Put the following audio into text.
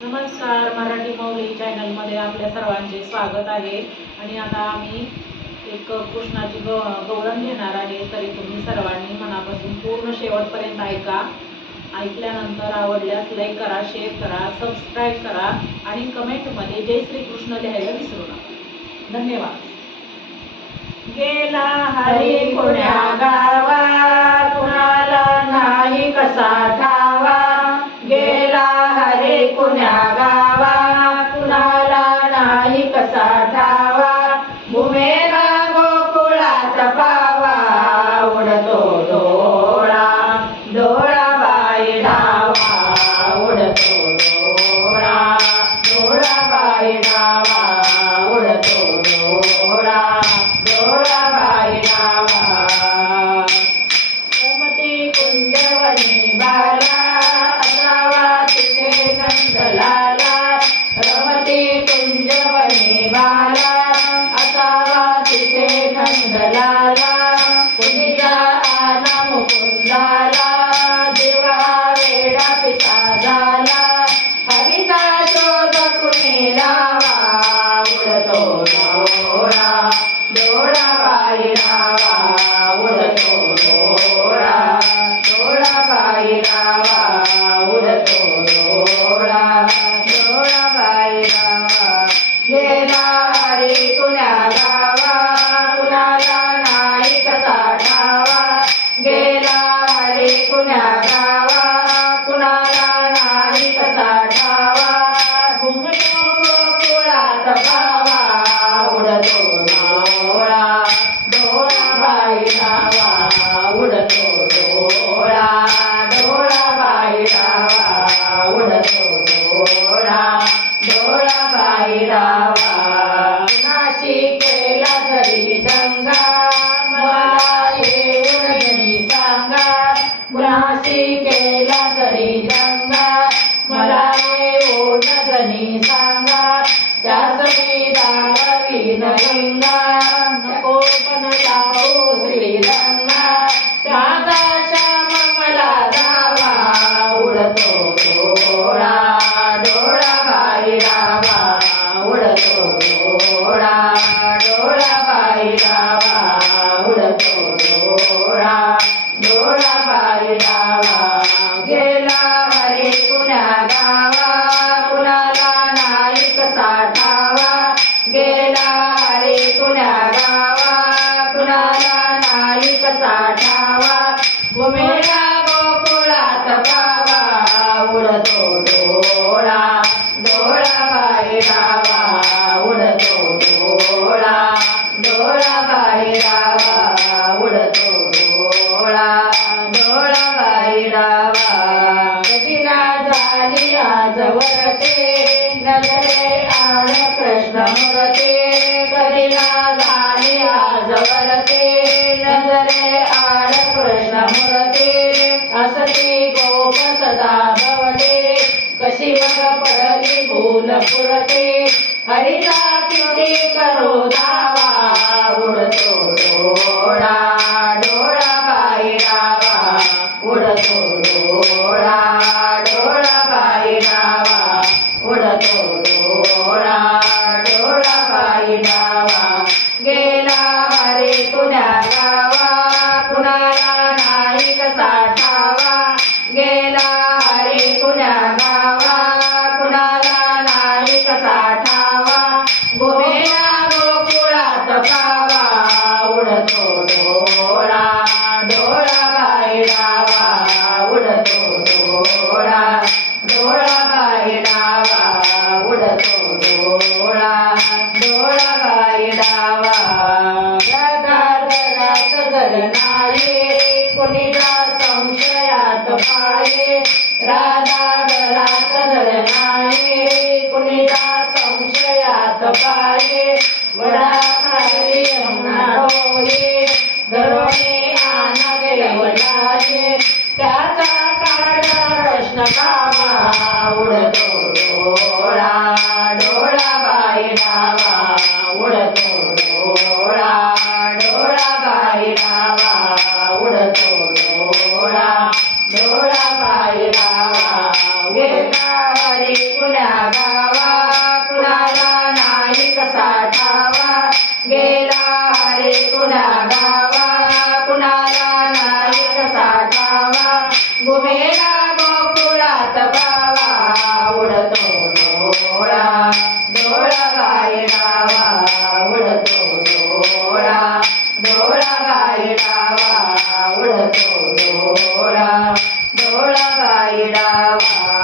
नमस्कार, मराठी मौली चॅनलमध्ये आपल्या सर्वांचे स्वागत आहे. आणि आता आम्ही एक कृष्णाची गवळण घेणार आहे. तरी तुम्ही सर्वांनी मनापासून पूर्ण शेवटपर्यंत ऐका. ऐकल्यानंतर आवडल्यास लाईक करा, शेअर करा, सबस्क्राईब करा आणि कमेंटमध्ये जय श्री कृष्ण लिहायला विसरू नका. धन्यवाद. गेला हरी कुण्या गावा, कुणाला नाही कसा ठावा. गेला हरी कुण्या गावा, कुणाला नाही कसा ठावा. भूमेला गोकुळात पावा, उडतो डोळा डोळा बाई डावा. उडतो डोळा डोळा बाई डावा. उडतो डोळा डोळा बाई डावा. रमते कुंजवनी बाला, असावा तिथे नंदलाला. रमते कुंजवनी बाला, असावा तिथे नंदलाला. कुणीचा आना मुकुंदाला, दिवा वेडा पिता झाला. हरीचा शोध कुणी लावा, उडतो डोळा डोळा बाई डावा. उडतो डोळा डोळा बाई डावा. उडतो डोळा डोळा बाई डावा. गेला हरी कुण्या गावा, कुणाला नाही कसा ठावा. गेला हरी कुण्या गावा, कुणाला नाही कसा ठावा. घुमतो गोकुळात पावा, उडतो डोळा डोळा बाई डावा. उडतो डोळा डोळा बाई डावा. उडतो डोळा डोळा बाई डावा. कुणाशी केला तरी दंगा, मला येऊन जणी सांगा. कुणाशी केला तरी दंगा, मला येऊन जणी सांगा. त्यास मी दानवीन गंगा, नको पण लावू श्रीरंगा. त्याचा श्याम मला जावा, उडतो डोळा डोळा बाई डावा. उडतो डोळा डोळा बाई डावा. उडतो डोळा डोळा बाई डावा. गेला हरी कुण्या गावा, कुणाला नाही कसा ठावा. गेला हरी कुण्या गावा, कुणाला नाही कसा ठावा. भूमेला गोकुळात पावा, उडतो डोळा डोळा बाई डावा. उडतो डोळा डोळा बाई डावा. उडतो डोळा डोळा बाई डावा. कधीना झाली आज वरते, नजरे आण कृष्ण मूर्ती. कधीना झाली आज वरते, नजरे आण कृष्ण मूर्ती. असती गोप सदा भवते, कशी मग पडली भूल पुरते. हरीचा किती करो धावा, उडतो डोळा डोळा बाई डावा. उडतो डोळा डोळा बाई डावा. उडतो डोळा डोळा बाई डावा. गेला हरी कुण्या गावा, कुणाला नाही कसा ठावा. गेला हरी कुण्या गावा, कुणाला नाही कसा ठावा. भूमेला गोकुळात पावा, उडतो डोळा डोळा बाई डावा. उडतो डोळा डोळा बाई डावा. उडतो डोळा डोळा बाई डावा. रात जगनाये, कुणीला संशयात पाये. राधा घरात जगनाये, कुणीला संशयात पाये.